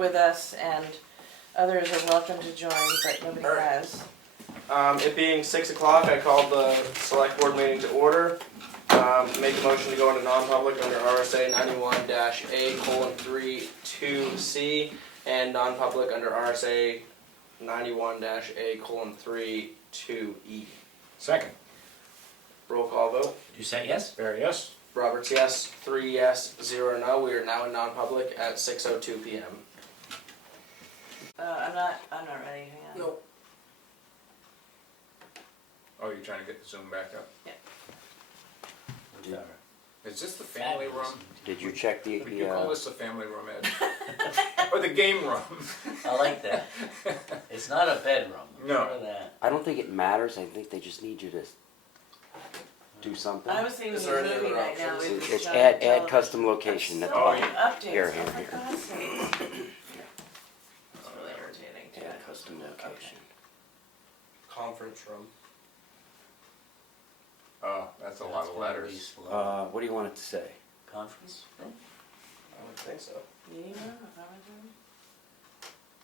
with us, and others are welcome to join, but nobody All right. has. It being 6 o'clock, I called the select board meeting to order. Make a motion to go into non-public under RSA 91-A:3 2C and non-public under RSA 91-A:3 2E. Second. Roll call vote. Did you say yes? Barry, yes. Roberts, yes. 3 yes, 0 no. We are now in non-public at 6:02 p.m. I'm not ready, hang on. Nope. Oh, you're trying to get the Zoom back up? Yeah. Is this the family room? Did you check the, Would you call this the family room, Ed? Or the game room? I like that. It's not a bedroom. No. Remember that. I don't think it matters, I think they just need you to do something. I was thinking Is of there a any movie other night now. options? with It's John add Television. custom location, I'm that's so all. many updates. Here, Oh my here. God's sake. It's really irritating too. Add custom location. Conference room. Oh, that's a lot of gonna be letters. slow. What do you want it to say? Conference room? I would think so. Meeting room, a conference room?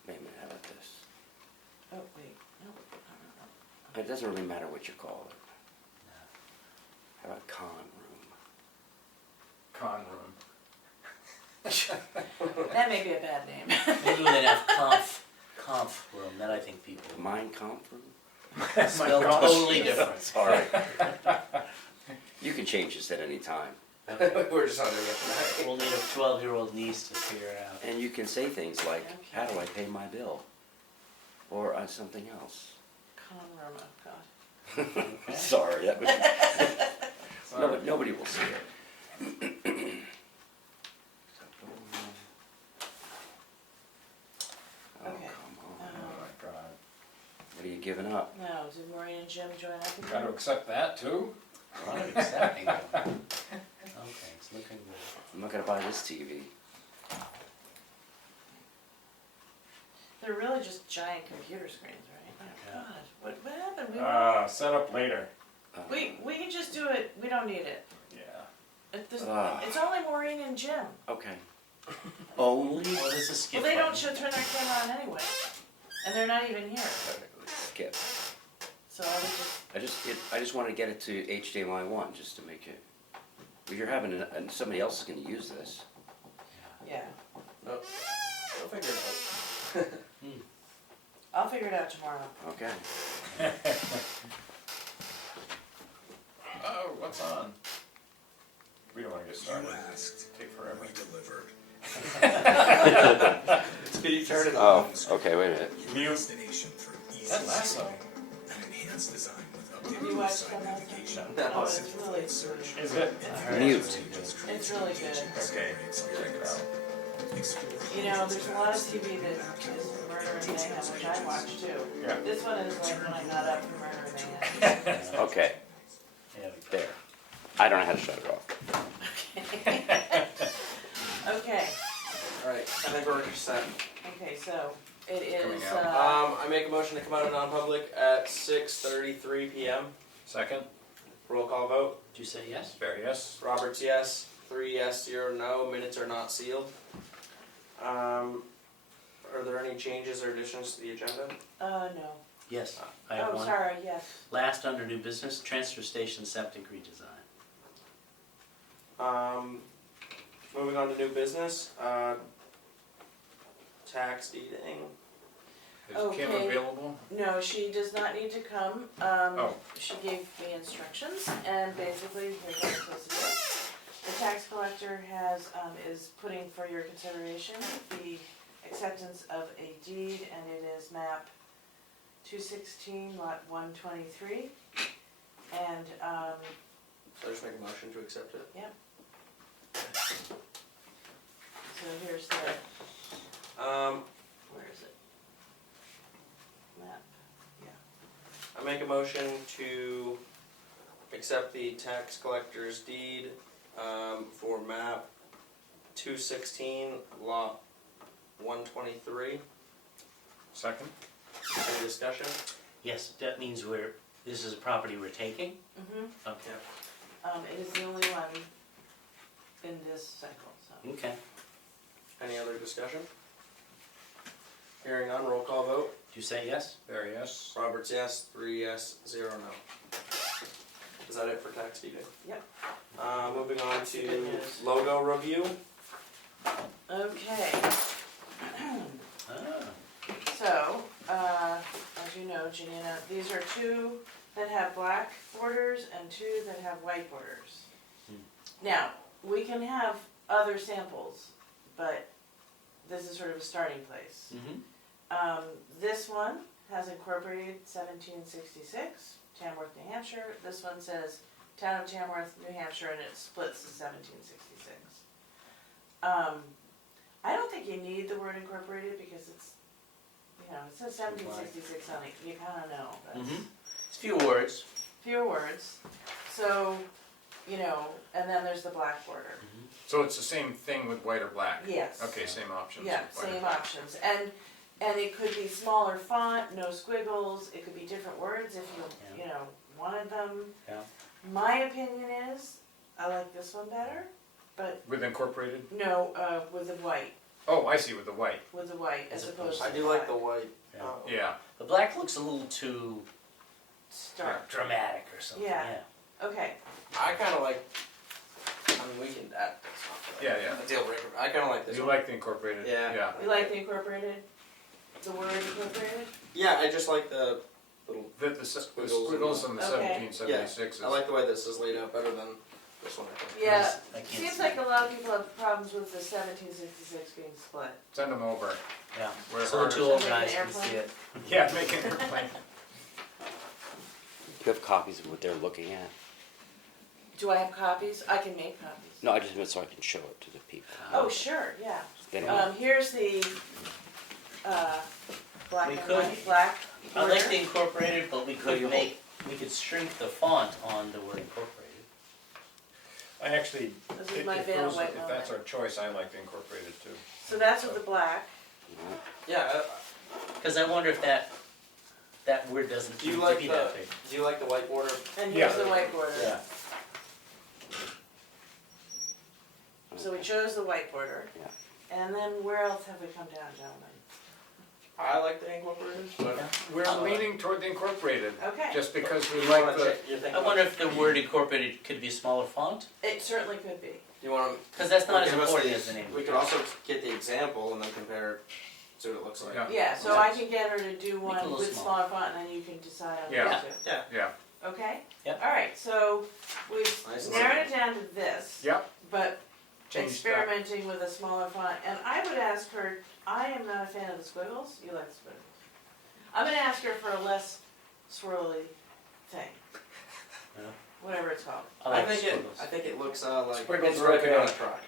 Wait a minute, how about this? Oh, wait, no. It doesn't really matter what you call it. How about con room? Con room. That may be a bad name. Maybe with an F, conf room, that I think people Mind comp room? spell gosh. totally different. Sorry. You can change this at any time. Okay. We're just under it tonight. We'll need a 12-year-old niece to figure it out. And you can say things like, how do I pay my bill? Or something else. Con room, oh God. Okay. Sorry, that was, Sorry. nobody will see it. Oh, Okay. come on. Oh my God. What are you giving up? Now, did Maureen and Jim join up again? Got to accept that too? A lot of accepting them. Okay, it's looking good. I'm not gonna buy this TV. They're really just giant computer screens, right? Oh Yeah. God, what happened? Set up later. We can just do it, we don't need it. Yeah. It's Ah. only Maureen and Jim. Okay. Only? Well, this is skip Well, they don't button. turn their camera on anyway. And they're not even here. Skip. So I would just, I just wanted to get it to HDMI 1 just to make it. If you're having and somebody else is gonna use this. yeah. Nope. We'll figure it out. I'll figure it out tomorrow. Okay. Oh, what's on? We don't want to get started. You asked, Take forever. we delivered. Speedy, turn it Oh, off. okay, wait a minute. Mute. Destination through easy That last scrolling. song. An enhanced design with You updated watched site that last navigation. Oh, it's really Simplified sweet. search. Is it? Mute. It's really good. Okay, check it out. You know, there's a lot of TV that is Murder and Mayhem, which I watch too. Yeah. This one is like when I got up for Murder and Mayhem. Okay, There we go. there. I don't know how to shut it off. Okay, Alright, I think we're set. okay, so it Coming is, out. I make a motion to come out of non-public at 6:33 p.m. Second. Roll call vote. Did you say yes? Barry, yes. Roberts, yes. 3 yes, 0 no. Minutes are not sealed. Are there any changes or additions to the agenda? no. Yes. I have Oh, one. sorry, yes. Last under new business, transfer station septic redesign. Moving on to new business. Tax deeding. Is Kim Okay. available? No, she does not need to come. Oh. She gave me instructions, and basically, here's what I'm supposed to do. The tax collector is putting for your consideration the acceptance of a deed, and it is map 216, lot 123. And, So just make a motion to accept it. so here's the, where is it? Map, I make a motion to accept the tax collector's deed for map 216, lot 123. Second. Any discussion? Yes, that means this is a property we're taking? Mm-hmm. Okay. It is the only one in this cycle, so. Okay. Any other discussion? Hearing none, roll call vote. Do you say yes? There, yes. Roberts, yes. 3 yes, 0 no. Is that it for tax deeding? Yep. Moving on Good to news. logo review. Okay, Ah, so, as you know, Janina, these are two that have black borders and two that have white borders. Now, we can have other samples, but this is sort of a starting place. mm-hmm. This one has incorporated 1766, Tamworth, New Hampshire. This one says Town of Tamworth, New Hampshire, and it splits to 1766. I don't think you need the word incorporated because it's, you know, it says 1766 on it, you kinda know. That's Mm-hmm. It's a few words. fewer words. So, you know, and then there's the black border. So it's the same thing with white or black? Yes. Okay, same options. Yeah, white or same black. options, and it could be smaller font, no squiggles, it could be different words if you, you know, wanted them. Yeah. My opinion is, I like this one better, but With incorporated? no, with the white, Oh, I see, with the white. as opposed to I do like the white. Yeah. Yeah. The black looks a little too stark. dramatic or something. Yeah. Yeah. Okay, I kind of like. I mean, we can. That's not Yeah, yeah. a deal breaker. I kind of like this You one. like the incorporated? Yeah. Yeah. you like the incorporated, the word incorporated? Yeah, I just like the little. The squiggles and the Okay. 1776s. I like the way this is laid out better than this one. I think. Yeah, I can't seems see like it. a lot of people have problems with the 1766 being split. Send them over. Yeah. We're So the harder. two Like old an guys can airplane? see it. Yeah, make an airplane. You have copies of what they're looking at? Do I have copies? I can make copies. No, I just meant so I can show it to the people. Oh, sure, yeah. They don't know. Here's the, black We and could- white, black I border. like the incorporated, but we could you we could shrink the font on the word incorporated. I actually, This is my veil white if that's our moment. choice, I like the incorporated too. So that's with the black. Yeah. Because I wonder if that word doesn't Do you seem like to be the? that big. Do you like the white border? And Yeah. here's the white border. Yeah. So we chose the white border. Yeah. And then where else have we come down, gentlemen? I like the incorporated, but We're leaning toward the incorporated, Okay, just because we you like wanna the, check- you're thinking I wonder if the word incorporated could be a smaller font, it certainly could be. you want because that's not to as important as the name. We could also get the example and then compare, see what it looks like. Yeah. Yeah, so I can get her to do Make it a one little with smaller. smaller font and then you can decide on Yeah. those two. Yeah. Okay? Yep. Alright, so we've Nice and narrowed it down to this. Yep. But change that. experimenting with a smaller font, and I would ask her, I am not a fan of the squiggles, you like the squiggles. I'm gonna ask her for a less swirly thing. Yeah. Whatever it's called. I like think squiggles. I think it looks like Squiggles it's are ripping okay. on a truck.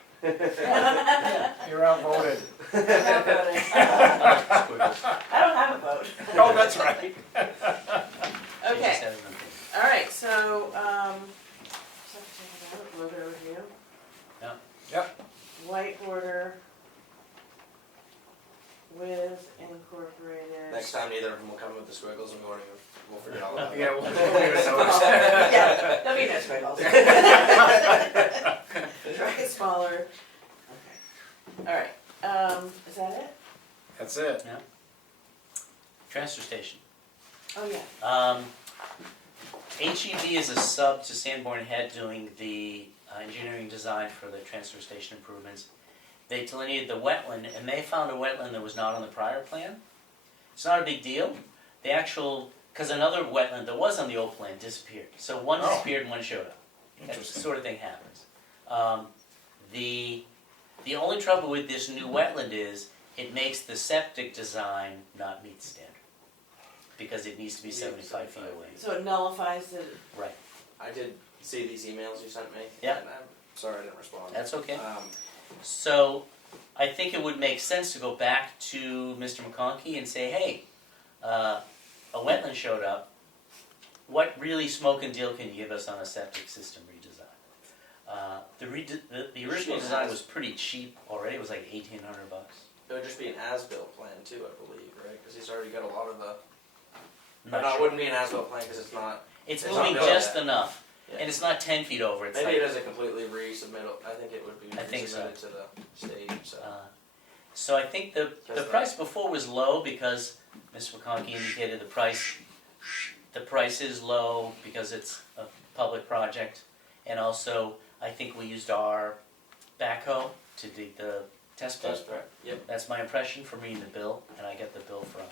You're outvoted. I'm not voting. Squiggles. I don't have a vote. Oh, that's right. She just Okay, has them. alright, so, logo review. Yeah. Yep. White border with incorporated. Next time, neither of them will come with the squiggles, and we'll forget all about it. Yeah, we'll leave it notice. Yeah, there'll be no squiggles. Try it smaller. Okay. Alright, is that it? That's it. Transfer station. Oh, yeah. HEB is a sub to Sanborn Head doing the engineering design for the transfer station improvements. They delineated the wetland, and they found a wetland that was not on the prior plan. It's not a big deal. The actual, because another wetland that was on the old plan disappeared. So one Oh. disappeared and one showed up. That Interesting. sort of thing happens. The only trouble with this new wetland is it makes the septic design not meet standard. Because it needs to be 75 feet away. So it nullifies the, Right, I did see these emails you sent me. Yeah. And I'm sorry I didn't respond. that's okay. Um, So, I think it would make sense to go back to Mr. McConkey and say, hey, a wetland showed up. What really smoke and deal can you give us on a septic system redesign? The original design was pretty cheap already. It was like $1,800. it would just be an as-built plan too, I believe, right? Because he's already got a lot of the. I'm Or not no, it sure. wouldn't be an as-built plan because it's not. It's it's moving not built just yet. enough, Yeah. and it's not 10 feet over. It's Maybe like, it doesn't completely resubmit. I think it would be I think so. resubmitted to the state. So. So I think the price before was low because Ms. McConkey indicated the price is low because it's a public project. And also, I think we used our backhoe to dig the test pit. Yep. That's my impression from reading the bill, and I get the bill from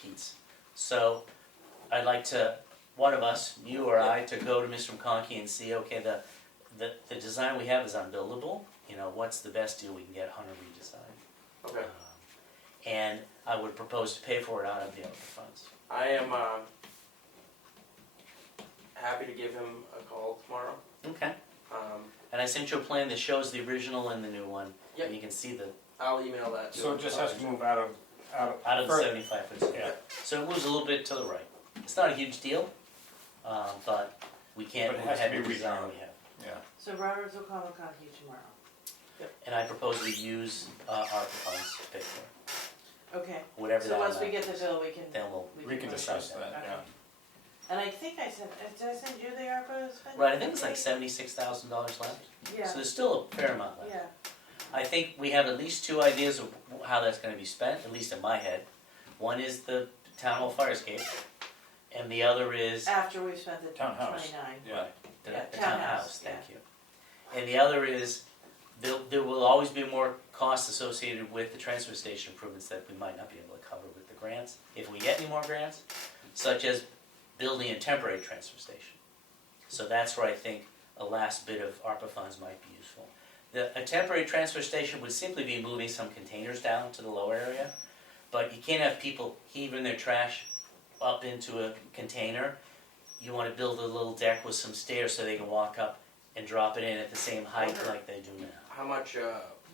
Keats. So I'd like to, one of us, you or I, to go to Mr. McConkey and see, okay, the design we have is unbuildable. You know, what's the best deal we can get on a redesign? Okay. And I would propose to pay for it out of the other funds. I am happy to give him a call tomorrow. Okay. Um, And I sent you a plan that shows the original and the new one. Yep. And you can see the, I'll email that to So him. it just has to move out of out of the further. 75 foot. Yeah. So it moves a little bit to the right. It's not a huge deal, but we can't But it move has to ahead be with the design redone. we have. Yeah. So Roberts will call McConkey tomorrow. And I propose we use ARPA funds to pay for it. Okay, Whatever so that once we amount, get the bill, we can. then we'll. We can push discuss it. that, Okay. yeah. And I think I sent, did I send you the ARPA spending? Right, I think it's like update? $76,000 left. Yeah, So there's still a fair amount left. yeah. I think we have at least two ideas of how that's going to be spent, at least in my head. One is the town hall fire escape, and the other is After we've spent the Townhouse. 29. Yeah. the Yeah, townhouse. townhouse, Thank you. And the other is there will always be more costs associated with the transfer station improvements that we might not be able to cover with the grants, if we get any more grants, such as building a temporary transfer station. So that's where I think a last bit of ARPA funds might be useful. A temporary transfer station would simply be moving some containers down to the lower area, but you can't have people heaving their trash up into a container. You want to build a little deck with some stairs so they can walk up and drop it in at the same height like they do now. How much,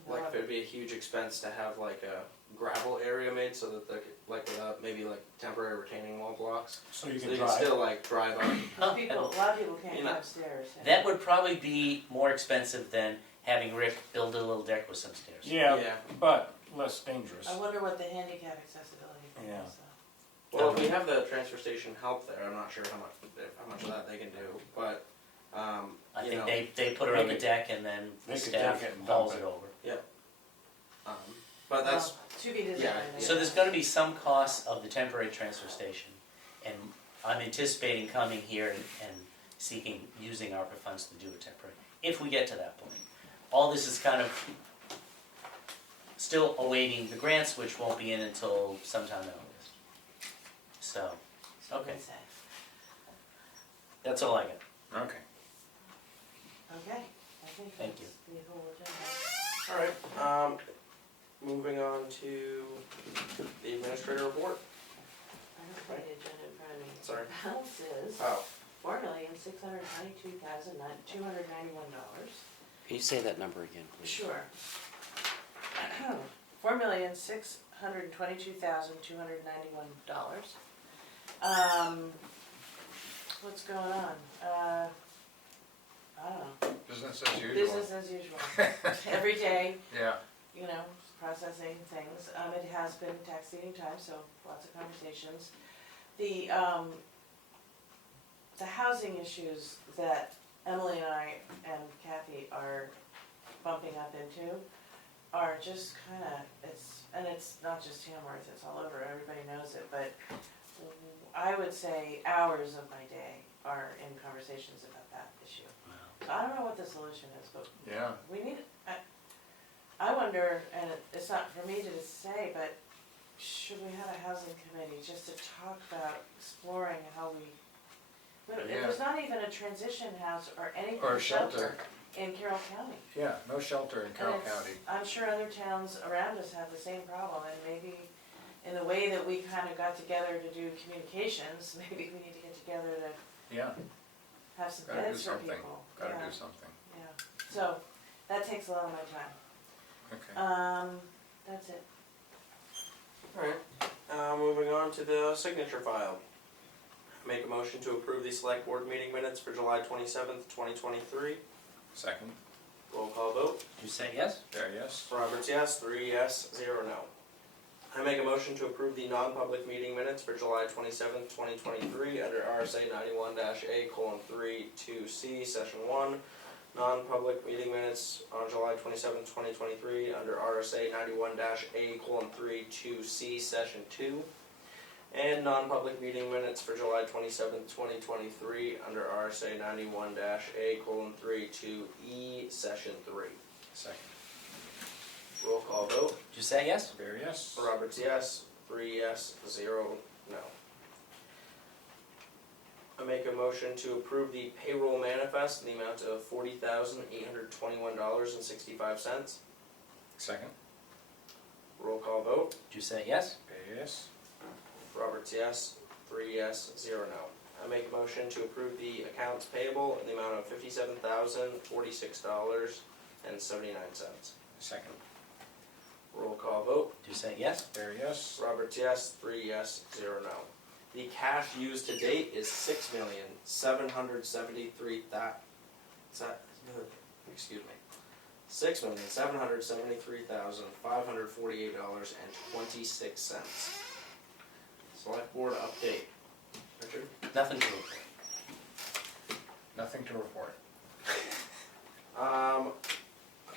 like, if it'd be a huge expense to have like a gravel area made so that they could, like, maybe like temporary retaining wall blocks? So you So can they can drive. still like drive up. Oh, People, a lot of people can't You go know, upstairs. That would probably be more expensive than having Rick build a little deck with some stairs. Yeah, but less dangerous. I wonder what the handicap accessibility thing Yeah. is. Well, if we have the transfer station help there, I'm not sure how much of that they can do, but, I you think know, they put it on the deck and then They the could staff take it and hauls dump it it. over. but that's, To be designed. yeah. I So there's guess. gonna be some costs of the temporary transfer station, and I'm anticipating coming here and seeking, using ARPA funds to do a temporary, if we get to that point. All this is kind of still awaiting the grants, which won't be in until sometime in August. So, So okay. good say. that's all I got. Okay. Okay, I think Thank that's the whole agenda. alright, moving on to the administrator report. I don't have the agenda in front of me. Sorry. Balance is Oh, $4,622,291. Can you say that number again, please? Sure. $4,622,291. What's going on? I don't know. Business as usual. Business as usual. Every day, Yeah. you know, processing things. It has been tax seating time, so lots of conversations. The housing issues that Emily and I and Kathy are bumping up into are just kinda, it's not just Tamworth, it's all over, everybody knows it, but I would say hours of my day are in conversations about that issue. So I don't know what the solution is, but Yeah. we need, I wonder, and it's not for me to say, but should we have a housing committee just to talk about exploring how we, if there's not even a transition house or any Or a shelter in Carroll County. Yeah, no shelter in And Carroll it's- County. I'm sure other towns around us have the same problem, and maybe in the way that we kind of got together to do communications, maybe we need to get together to Yeah, have some gotta do beds for something. people. Gotta Yeah, do something. yeah. So, that takes a lot of my time. Okay. That's it. alright, moving on to the signature file. Make a motion to approve the select board meeting minutes for July 27th, 2023. Second. Roll call vote. Did you say yes? There, yes. Roberts, yes. 3 yes, 0 no. I make a motion to approve the non-public meeting minutes for July 27th, 2023 under RSA 91-A:3 2C, Session 1, Non-public meeting minutes on July 27th, 2023, under RSA 91-A:32C, Session 2. And non-public meeting minutes for July 27th, 2023, under RSA 91-A:32E, Session 3. Second. Roll call vote. Did you say yes? Barry, yes. Roberts, yes. 3 yes, 0 no. I make a motion to approve the payroll manifest in the amount of $40,821.65. Second. Roll call vote. Did you say yes? Barry, yes. Roberts, yes. 3 yes, 0 no. I make a motion to approve the accounts payable in the amount of $57,046.79. Second. Roll call vote. Did you say yes? Barry, yes. Roberts, yes. 3 yes, 0 no. The cash used to date is $6,773,548.26. Select board update. Richard? Nothing to report. Nothing to report.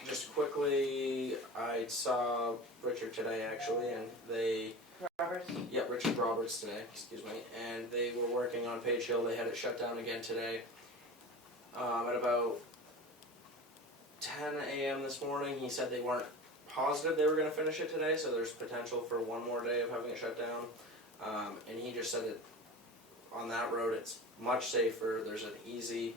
Just quickly, I saw Richard today actually, and they, Roberts? Richard Roberts today, excuse me, and they were working on Page Hill. They had it shut down again today. At about 10 a.m. this morning, he said they weren't positive they were going to finish it today, so there's potential for one more day of having it shut down. And he just said that on that road it's much safer, there's an easy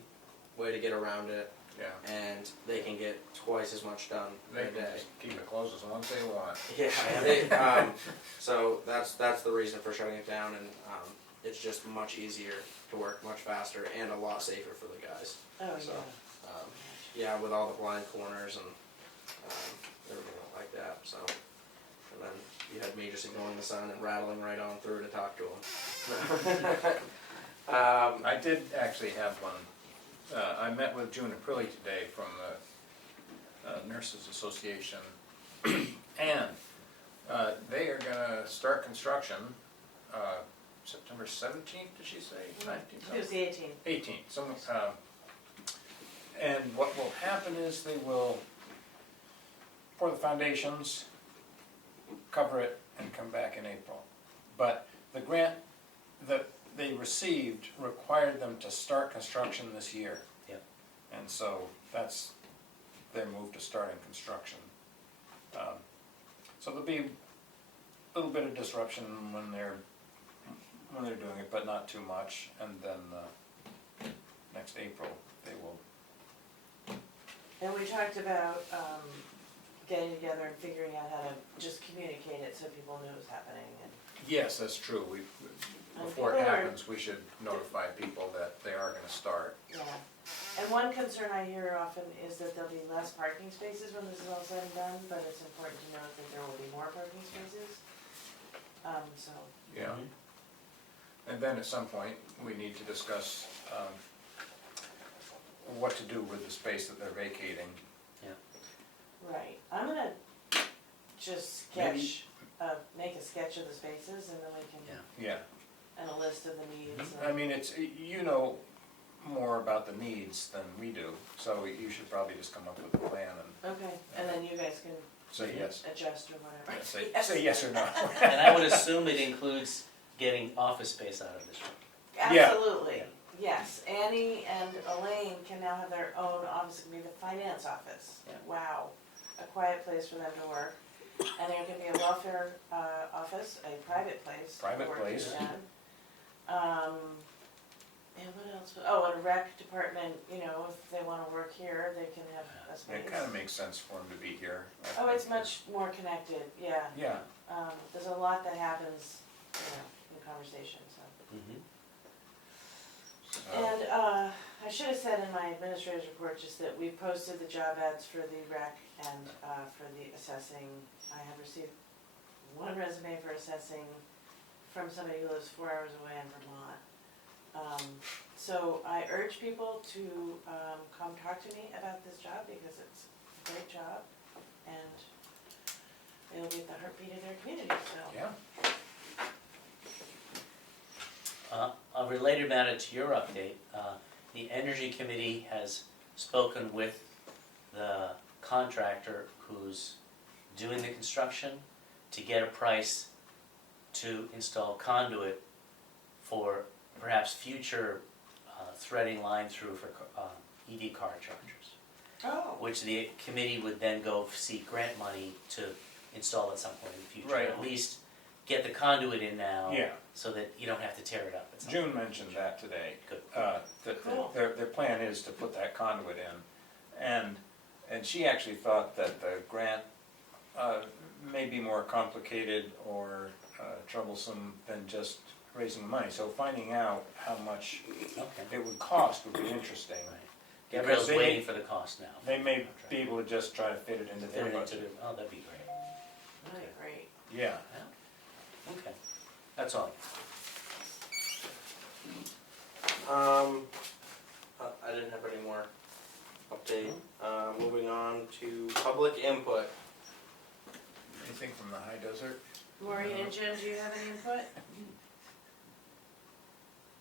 way to get around it, Yeah. and they can get twice as much done in They a can day. just keep it closed as long as they want. Yeah, so that's the reason for shutting it down, and it's just much easier to work, much faster, and a lot safer for the guys. Oh, So, yeah. Yeah, with all the blind corners and everything like that. So, and then you had me just ignoring the sign and rattling right on through to talk to him. I did actually have one. I met with June Aprilli today from the Nurses Association, and they are gonna start construction September 17th, did she say? 19th? It was the 18th. 18th. And what will happen is they will pour the foundations, cover it, and come back in April. But the grant that they received required them to start construction this year. Yep. And so that's their move to starting construction. So there'll be a little bit of disruption when they're doing it, but not too much. And then next April they will. And we talked about getting together and figuring out how to just communicate it so people knew it was happening. And Yes, that's true. Before it people are- happens, we should notify people that they are going to start. yeah. And one concern I hear often is that there'll be less parking spaces when this is all said and done, but it's important to note that there will be more parking spaces. So, Yeah. Mhm. And then at some point, we need to discuss what to do with the space that they're vacating. right. I'm gonna just sketch, make a sketch of the spaces and then we can, Yeah. Yeah. and a list of the needs. I mean, you know more about the needs than we do, so you should probably just come up with a plan and Okay, and then you guys can say yes. adjust or whatever. Say yes or no. And I would assume it includes getting office space out of this room. Yeah. Absolutely, yes. Annie and Elaine can now have their own office, it can be the finance office. Yeah. Wow, a quiet place for them to work. And there can be a welfare office, a private place. for Private work place. to be done. And what else? Oh, and a rec department, you know, if they wanna work here, they can have a space. It kind of makes sense for them to be here. I Oh, think. it's much more connected, yeah. Yeah. There's a lot that happens, you know, in conversation, so. Mm-hmm. So, And I should have said in my administrator's report just that we posted the job ads for the rec and for the assessing. I have received one resume for assessing from somebody who lives 4 hours away in Vermont. So I urge people to come talk to me about this job because it's a great job and it'll be at the heartbeat of their community, so. Yeah. A related matter to your update, the Energy Committee has spoken with the contractor who's doing the construction to get a price to install conduit for perhaps future threading line through for EV car chargers, Oh, which the committee would then go seek grant money to install at some point in the future. Right. At least get the conduit in now, Yeah, so that you don't have to tear it up at some June point. mentioned that today. Good. That Cool. their plan is to put that conduit in. And she actually thought that the grant may be more complicated or troublesome than just raising the money. So finding out how much Okay. it would cost would be interesting. Because Gabrielle's they waiting may- for the cost now. They may be able to just try to fit it into Fit their it into budget. the, oh, that'd be great. really great. Yeah. Okay, that's all. I didn't have any more update. Moving on to public input. Anything from the high desert? Maureen and Jim, do you have any input?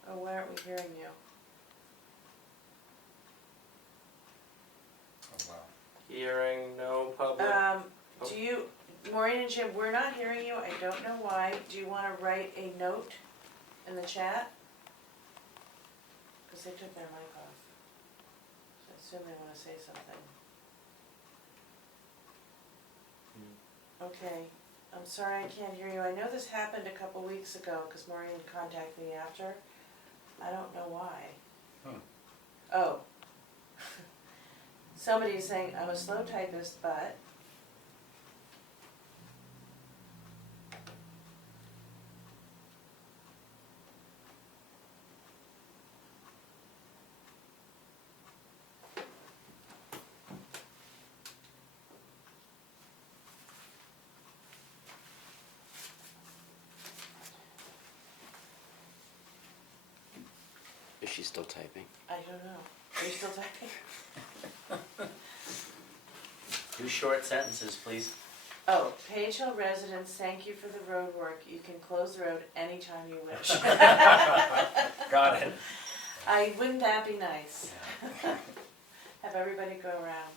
Oh, why aren't we hearing you? Oh, wow. Hearing no public. Do you, Maureen and Jim, we're not hearing you, I don't know why. Do you wanna write a note in the chat? Cause they took their mic off. So I assume they wanna say something. Okay, I'm sorry I can't hear you. I know this happened a couple weeks ago, cause Maureen contacted me after. I don't know why. Oh. Somebody's saying, I'm a slow typist, but. Is she still typing? I don't know. Are you still typing? Do short sentences, please. Oh, Page Hill residents, thank you for the road work. You can close the road anytime you wish. Got it. Wouldn't that be nice? Have everybody go around.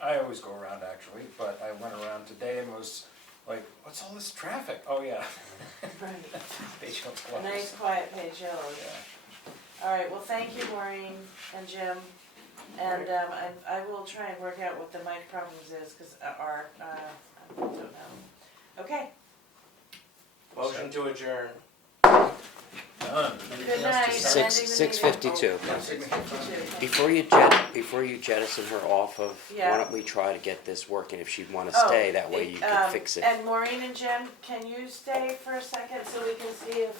I always go around actually, but I went around today and was like, what's all this traffic? Oh, yeah. Right. Page Hill's A closed. nice quiet Page Hill. Yeah. All right, well, thank you, Maureen and Jim. And I will try and work out what the mic problems is, because I don't know. Okay, Motion to adjourn. Done. good night. I'm ending the meeting. 6:52. Oh, 6:52. Before you jettison her off of, Yeah. why don't we try to get this working if she'd wanna Oh, stay, that way you can fix it. And Maureen and Jim, can you stay for a second so we can see if